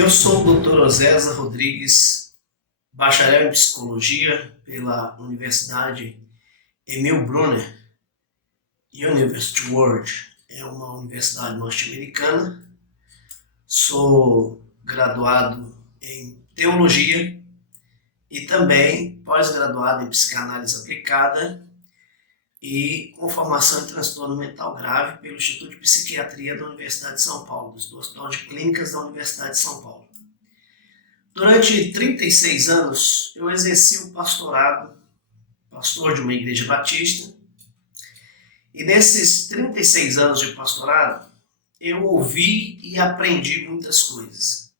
Eu sou o Dr. Osésa Rodrigues, bacharel em psicologia pela Universidade Emil Brunner University World. É uma universidade norte-americana. Sou graduado em teologia e também pós-graduado em psicanálise aplicada e com formação em transtorno mental grave pelo Instituto de Psiquiatria da Universidade de São Paulo, do Hospital de Clínicas da Universidade de São Paulo. Durante 36 anos, eu exerci o pastorado, pastor de uma igreja batista, e nesses 36 anos de pastorado, eu ouvi e aprendi muitas coisas.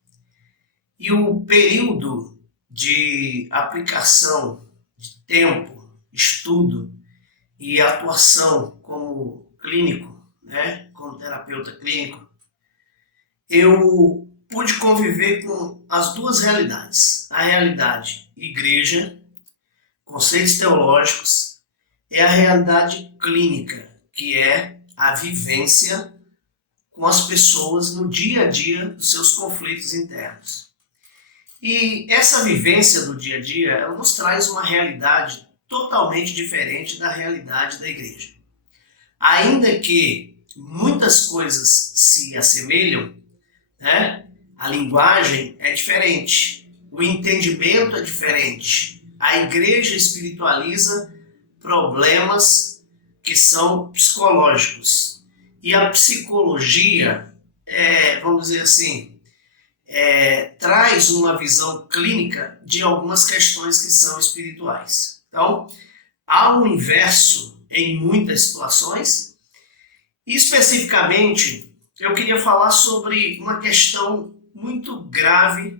E o período de aplicação, de tempo, estudo e atuação como clínico, como terapeuta clínico, eu pude conviver com as duas realidades. A realidade igreja, conceitos teológicos, e a realidade clínica, que é a vivência com as pessoas no dia a dia dos seus conflitos internos. E essa vivência do dia a dia, ela nos traz uma realidade totalmente diferente da realidade da igreja. Ainda que muitas coisas se assemelham, a linguagem é diferente, o entendimento é diferente. A igreja espiritualiza problemas que são psicológicos. E a psicologia, vamos dizer assim, traz uma visão clínica de algumas questões que são espirituais. Então, há um inverso em muitas situações. E especificamente, eu queria falar sobre uma questão muito grave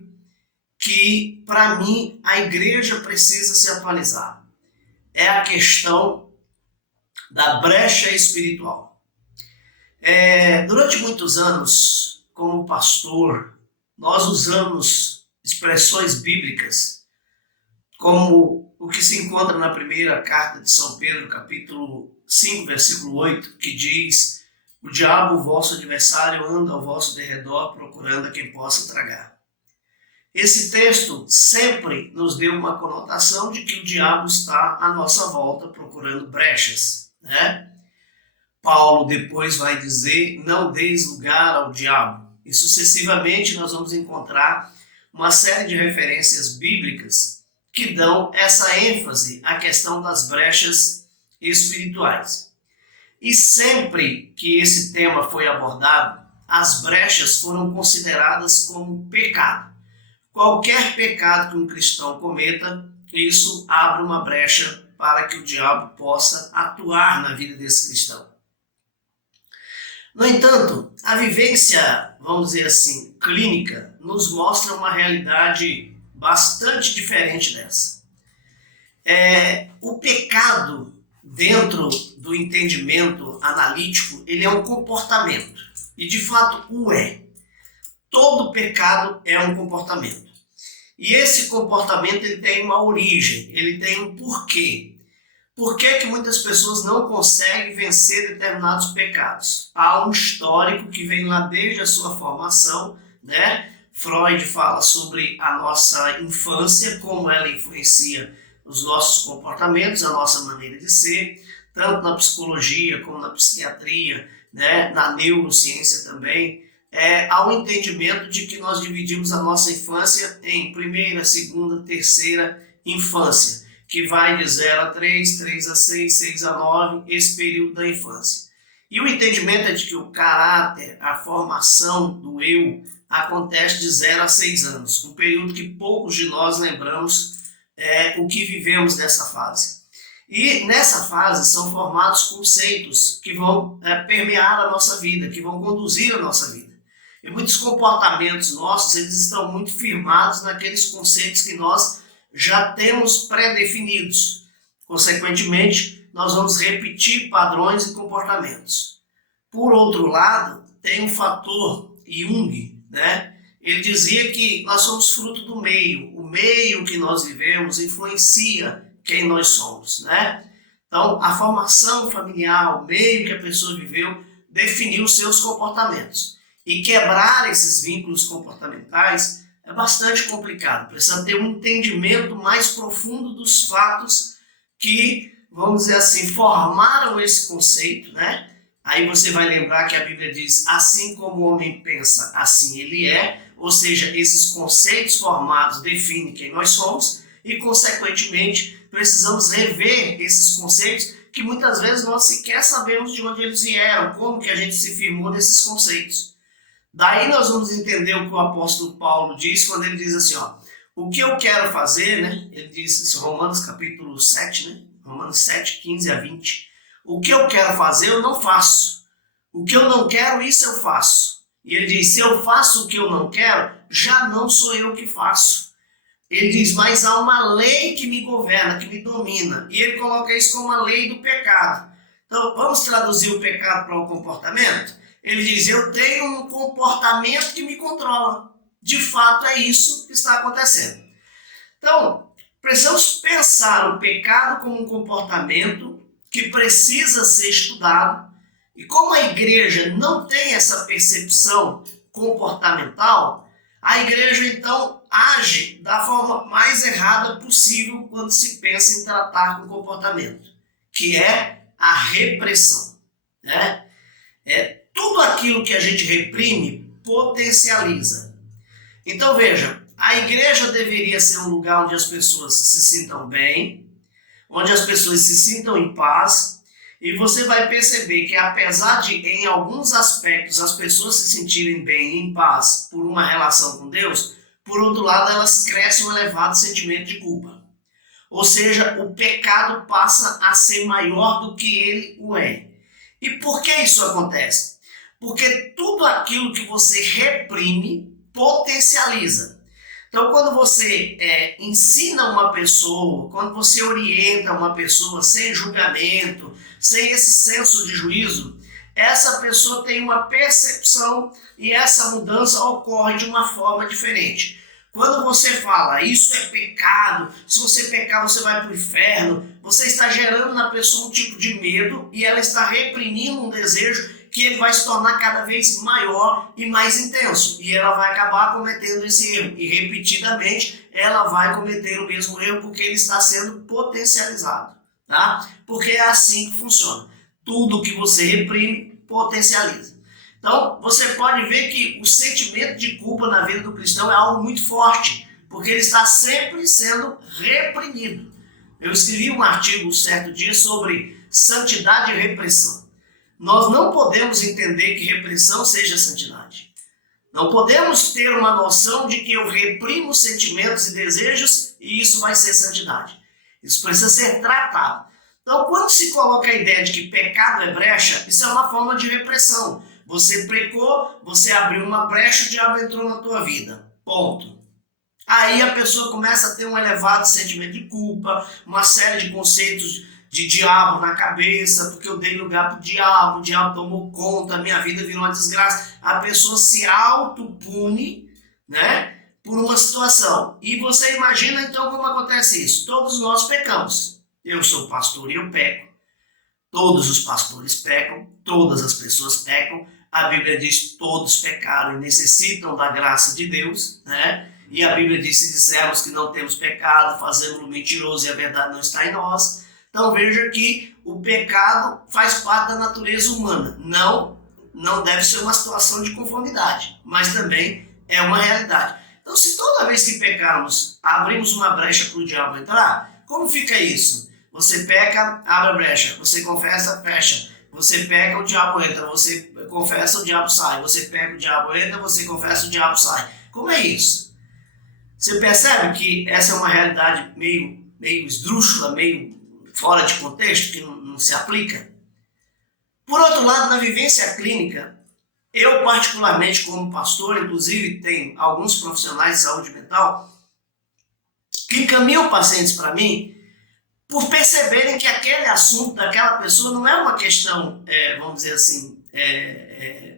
que, para mim, a igreja precisa se atualizar. É a questão da brecha espiritual. Durante muitos anos, como pastor, nós usamos expressões bíblicas como o que se encontra na primeira carta de São Pedro, capítulo 5, versículo 8, que diz: o diabo, o vosso adversário, anda ao vosso derredor procurando a quem possa tragar. Esse texto sempre nos deu uma conotação de que o diabo está à nossa volta procurando brechas, Paulo depois vai dizer: não deis lugar ao diabo. E sucessivamente nós vamos encontrar uma série de referências bíblicas que dão essa ênfase à questão das brechas espirituais. E sempre que esse tema foi abordado, as brechas foram consideradas como pecado. Qualquer pecado que um cristão cometa, isso abre uma brecha para que o diabo possa atuar na vida desse cristão. No entanto, a vivência, vamos dizer assim, clínica, nos mostra uma realidade bastante diferente dessa. O pecado, dentro do entendimento analítico, ele é um comportamento. E de fato o é. Todo pecado é um comportamento. E esse comportamento ele tem uma origem, ele tem um porquê. Por que muitas pessoas não conseguem vencer determinados pecados? Há um histórico que vem lá desde a sua formação, Freud fala sobre a nossa infância, como ela influencia os nossos comportamentos, a nossa maneira de ser, tanto na psicologia como na psiquiatria, na neurociência também. Há um entendimento de que nós dividimos a nossa infância em primeira, segunda, terceira infância, que vai de 0 a 3, 3 a 6, 6 a 9, esse período da infância. E o entendimento é de que o caráter, a formação do eu, acontece de 0 a 6 anos, um período que poucos de nós lembramos o que vivemos nessa fase. E nessa fase são formados conceitos que vão permear a nossa vida, que vão conduzir a nossa vida. E muitos comportamentos nossos, eles estão muito firmados naqueles conceitos que nós já temos pré-definidos. Consequentemente, nós vamos repetir padrões e comportamentos. Por outro lado, tem um fator Jung, Ele dizia que nós somos fruto do meio. O meio que nós vivemos influencia quem nós somos, Então, a formação familiar, o meio que a pessoa viveu, definiu os seus comportamentos. E quebrar esses vínculos comportamentais é bastante complicado. Precisa ter um entendimento mais profundo dos fatos que, vamos dizer assim, formaram esse conceito, né? Aí você vai lembrar que a Bíblia diz, assim como o homem pensa, assim ele é. Ou seja, esses conceitos formados definem quem nós somos e, consequentemente, precisamos rever esses conceitos que muitas vezes nós sequer sabemos de onde eles vieram, como que a gente se firmou nesses conceitos. Daí nós vamos entender o que o apóstolo Paulo diz quando ele diz assim, ó, o que eu quero fazer, né? Ele diz isso em Romanos capítulo 7, né? Romanos 7, 15 a 20. O que eu quero fazer, eu não faço. O que eu não quero, isso eu faço. E ele diz, se eu faço o que eu não quero, já não sou eu que faço. Ele diz, mas há uma lei que me governa, que me domina. E ele coloca isso como a lei do pecado. Então, vamos traduzir o pecado para o comportamento? Ele diz, eu tenho um comportamento que me controla. De fato, é isso que está acontecendo. Então, precisamos pensar o pecado como um comportamento que precisa ser estudado. E como a igreja não tem essa percepção comportamental, a igreja, então, age da forma mais errada possível quando se pensa em tratar com comportamento, que é a repressão, né? Tudo aquilo que a gente reprime potencializa. Então veja, a igreja deveria ser um lugar onde as pessoas se sintam bem, onde as pessoas se sintam em paz, e você vai perceber que apesar de em alguns aspectos as pessoas se sentirem bem, em paz, por uma relação com Deus, por outro lado elas crescem um elevado sentimento de culpa. Ou seja, o pecado passa a ser maior do que ele o é. E por que isso acontece? Porque tudo aquilo que você reprime potencializa. Então, quando você ensina uma pessoa, quando você orienta uma pessoa sem julgamento, sem esse senso de juízo, essa pessoa tem uma percepção e essa mudança ocorre de uma forma diferente. Quando você fala, isso é pecado, se você pecar você vai para o inferno, você está gerando na pessoa um tipo de medo e ela está reprimindo um desejo que ele vai se tornar cada vez maior e mais intenso. E ela vai acabar cometendo esse erro. E repetidamente ela vai cometer o mesmo erro porque ele está sendo potencializado. Tá? Porque é assim que funciona. Tudo que você reprime, potencializa. Então, você pode ver que o sentimento de culpa na vida do cristão é algo muito forte, porque ele está sempre sendo reprimido. Eu escrevi um artigo um certo dia sobre santidade e repressão. Nós não podemos entender que repressão seja santidade. Não podemos ter uma noção de que eu reprimo sentimentos e desejos e isso vai ser santidade. Isso precisa ser tratado. Então, quando se coloca a ideia de que pecado é brecha, isso é uma forma de repressão. Você pecou, você abriu uma brecha, o diabo entrou na tua vida. Ponto. Aí a pessoa começa a ter um elevado sentimento de culpa, uma série de conceitos de diabo na cabeça, porque eu dei lugar para o diabo tomou conta, a minha vida virou uma desgraça. A pessoa se autopune, né, por uma situação. E você imagina então como acontece isso? Todos nós pecamos. Eu sou pastor e eu peco. Todos os pastores pecam, todas as pessoas pecam. A Bíblia diz todos pecaram e necessitam da graça de Deus, né? E a Bíblia diz, se dissermos que não temos pecado, fazemos-lo mentiroso e a verdade não está em nós. Então veja que o pecado faz parte da natureza humana. Não deve ser uma situação de conformidade, mas também é uma realidade. Então se toda vez que pecarmos, abrimos uma brecha para o diabo entrar, como fica isso? Você peca, abre a brecha. Você confessa, fecha. Você peca, o diabo entra. Você confessa, o diabo sai. Você peca, o diabo entra. Você confessa, o diabo sai. Como é isso? Você percebe que essa é uma realidade meio esdrúxula, meio fora de contexto, que não se aplica? Por outro lado, na vivência clínica, eu particularmente como pastor, inclusive tem alguns profissionais de saúde mental que encaminham pacientes para mim por perceberem que aquele assunto daquela pessoa não é uma questão, vamos dizer assim,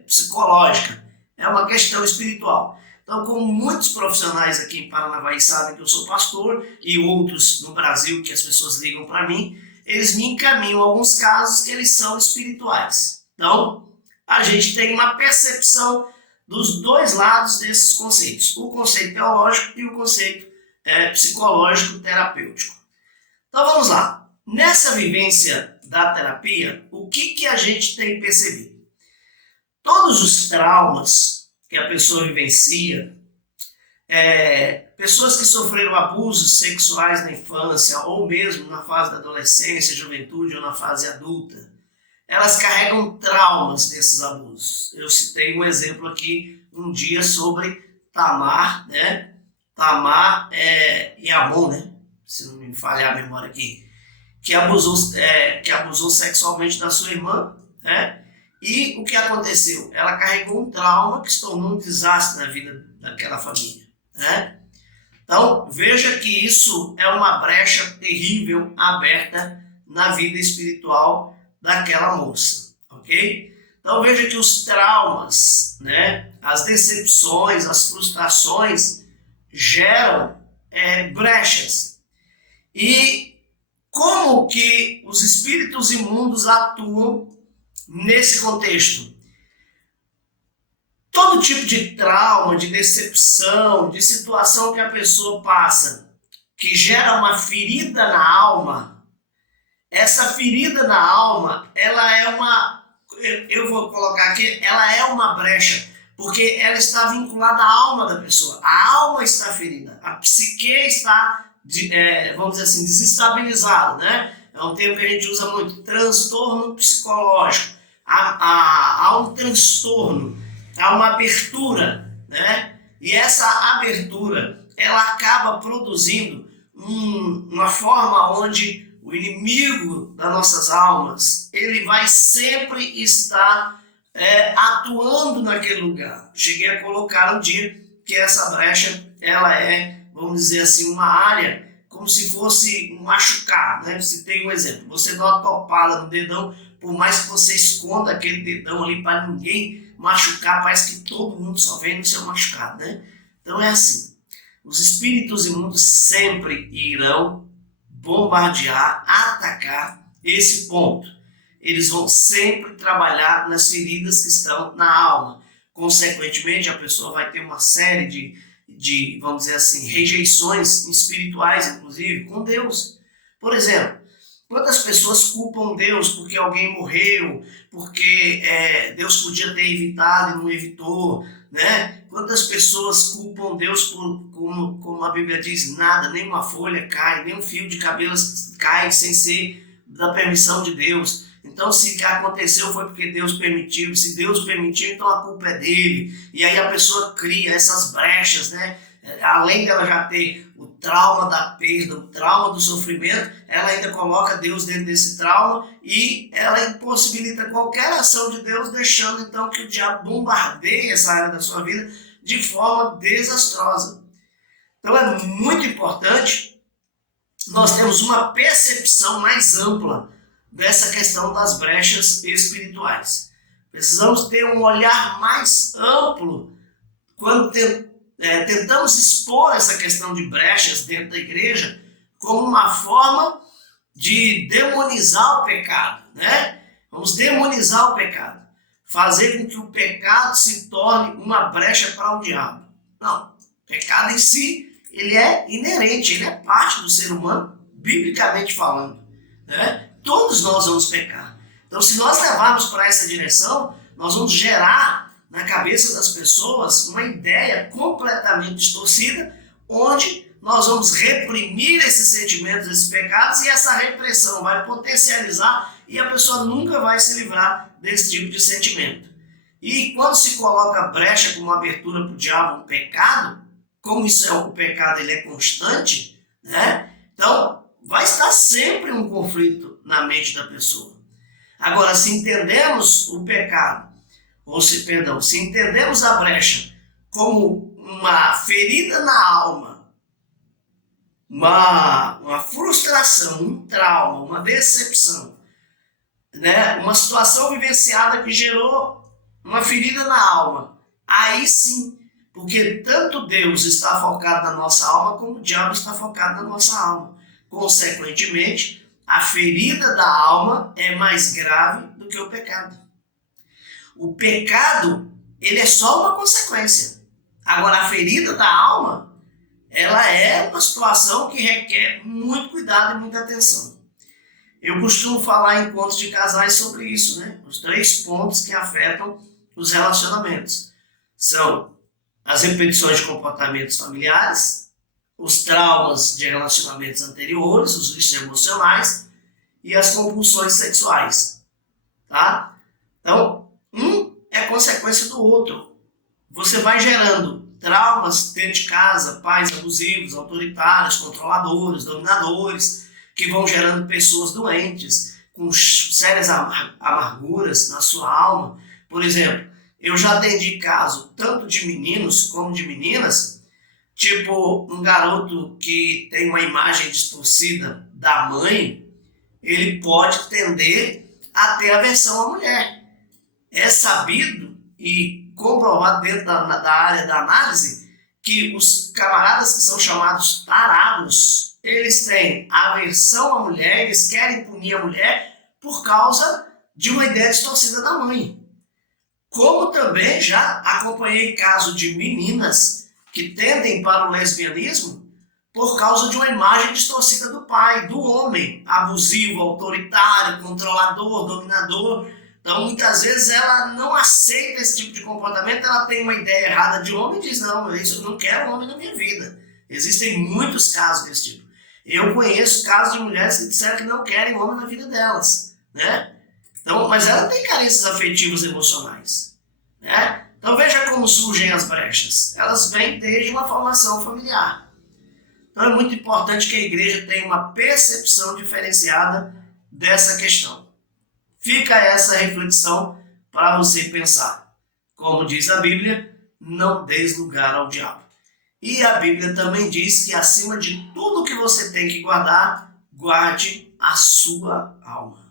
psicológica, é uma questão espiritual. Então, como muitos profissionais aqui em Paranavaí sabem que eu sou pastor e outros no Brasil que as pessoas ligam para mim, eles me encaminham alguns casos que eles são espirituais. Então, a gente tem uma percepção dos dois lados desses conceitos, o conceito teológico e o conceito psicológico terapêutico. Então vamos lá. Nessa vivência da terapia, o que a gente tem percebido? Todos os traumas que a pessoa vivencia, pessoas que sofreram abusos sexuais na infância ou mesmo na fase da adolescência, juventude ou na fase adulta, elas carregam traumas desses abusos. Eu citei um exemplo aqui um dia sobre Tamar, né? Tamar e Amon, né? Se não me falhar a memória aqui, que abusou sexualmente da sua irmã, né? E o que aconteceu? Ela carregou um trauma que se tornou um desastre na vida daquela família, né? Então, veja que isso é uma brecha terrível aberta na vida espiritual daquela moça, ok? Então, veja que os traumas, né, as decepções, as frustrações geram brechas. E como que os espíritos imundos atuam nesse contexto? Todo tipo de trauma, de decepção, de situação que a pessoa passa, que gera uma ferida na alma, essa ferida na alma, ela é eu vou colocar aqui, ela é uma brecha, porque ela está vinculada à alma da pessoa. A alma está ferida, a psique está, vamos dizer assim, desestabilizada, né? É um termo que a gente usa muito, transtorno psicológico. Há um transtorno, há uma abertura, né? E essa abertura, ela acaba produzindo uma forma onde o inimigo das nossas almas, ele vai sempre estar atuando naquele lugar. Cheguei a colocar um dia que essa brecha, ela vamos dizer assim, uma área como se fosse um machucado, né? Você tem um exemplo, você dá uma topada no dedão, por mais que você esconda aquele dedão ali para ninguém machucar, parece que todo mundo só vê no seu machucado, né? Então é assim, os espíritos imundos sempre irão bombardear, atacar esse ponto. Eles vão sempre trabalhar nas feridas que estão na alma. Consequentemente, a pessoa vai ter uma série de, vamos dizer assim, rejeições espirituais, inclusive, com Deus. Por exemplo, quantas pessoas culpam Deus porque alguém morreu, porque Deus podia ter evitado e não evitou, né? Quantas pessoas culpam Deus por, como a Bíblia diz, nada, nem uma folha cai, nem um fio de cabelo cai sem ser da permissão de Deus. Então, se aconteceu foi porque Deus permitiu, se Deus permitiu, então a culpa é dele. E aí a pessoa cria essas brechas, né? Além dela já ter o trauma da perda, o trauma do sofrimento, ela ainda coloca Deus dentro desse trauma e ela impossibilita qualquer ação de Deus, deixando então que o diabo bombardeie essa área da sua vida de forma desastrosa. Então é muito importante nós termos uma percepção mais ampla dessa questão das brechas espirituais. Precisamos ter um olhar mais amplo quando tentamos expor essa questão de brechas dentro da igreja como uma forma de demonizar o pecado, né? Vamos demonizar o pecado, fazer com que o pecado se torne uma brecha para o diabo. Não, o pecado em si, ele é inerente, ele é parte do ser humano, biblicamente falando, né? Todos nós vamos pecar. Então, se nós levarmos para essa direção, nós vamos gerar na cabeça das pessoas uma ideia completamente distorcida, onde nós vamos reprimir esses sentimentos, esses pecados, e essa repressão vai potencializar e a pessoa nunca vai se livrar desse tipo de sentimento. E quando se coloca a brecha como abertura para o diabo, um pecado, como isso o pecado ele é constante, né? Então vai estar sempre um conflito na mente da pessoa. Agora, se entendemos o pecado, se entendemos a brecha como uma ferida na alma, uma frustração, um trauma, uma decepção, né? Uma situação vivenciada que gerou uma ferida na alma, aí sim, porque tanto Deus está focado na nossa alma, como o diabo está focado na nossa alma. Consequentemente, a ferida da alma é mais grave do que o pecado. O pecado, ele é só uma consequência. Agora, a ferida da alma, ela é uma situação que requer muito cuidado e muita atenção. Eu costumo falar em encontros de casais sobre isso, né? Os 3 pontos que afetam os relacionamentos. São as repetições de comportamentos familiares, os traumas de relacionamentos anteriores, os vícios emocionais e as compulsões sexuais, tá? Então, um é consequência do outro. Você vai gerando traumas dentro de casa, pais abusivos, autoritários, controladores, dominadores, que vão gerando pessoas doentes, com sérias amarguras na sua alma. Por exemplo, eu já atendi caso tanto de meninos como de meninas, tipo um garoto que tem uma imagem distorcida da mãe, ele pode tender a ter aversão à mulher. É sabido e comprovado dentro da área da análise que os camaradas que são chamados tarados, eles têm aversão à mulher, eles querem punir a mulher por causa de uma ideia distorcida da mãe. Como também já acompanhei casos de meninas que tendem para o lesbianismo por causa de uma imagem distorcida do pai, do homem, abusivo, autoritário, controlador, dominador. Então, muitas vezes, ela não aceita esse tipo de comportamento, ela tem uma ideia errada de homem e diz, não, isso eu não quero homem na minha vida. Existem muitos casos desse tipo. Eu conheço casos de mulheres que disseram que não querem homem na vida delas, né? Então, mas ela tem carências afetivas e emocionais, né? Então, veja como surgem as brechas. Elas vêm desde uma formação familiar. Então, é muito importante que a igreja tenha uma percepção diferenciada dessa questão. Fica essa reflexão para você pensar. Como diz a Bíblia, não deis lugar ao diabo. E a Bíblia também diz que acima de tudo que você tem que guardar, guarde a sua alma.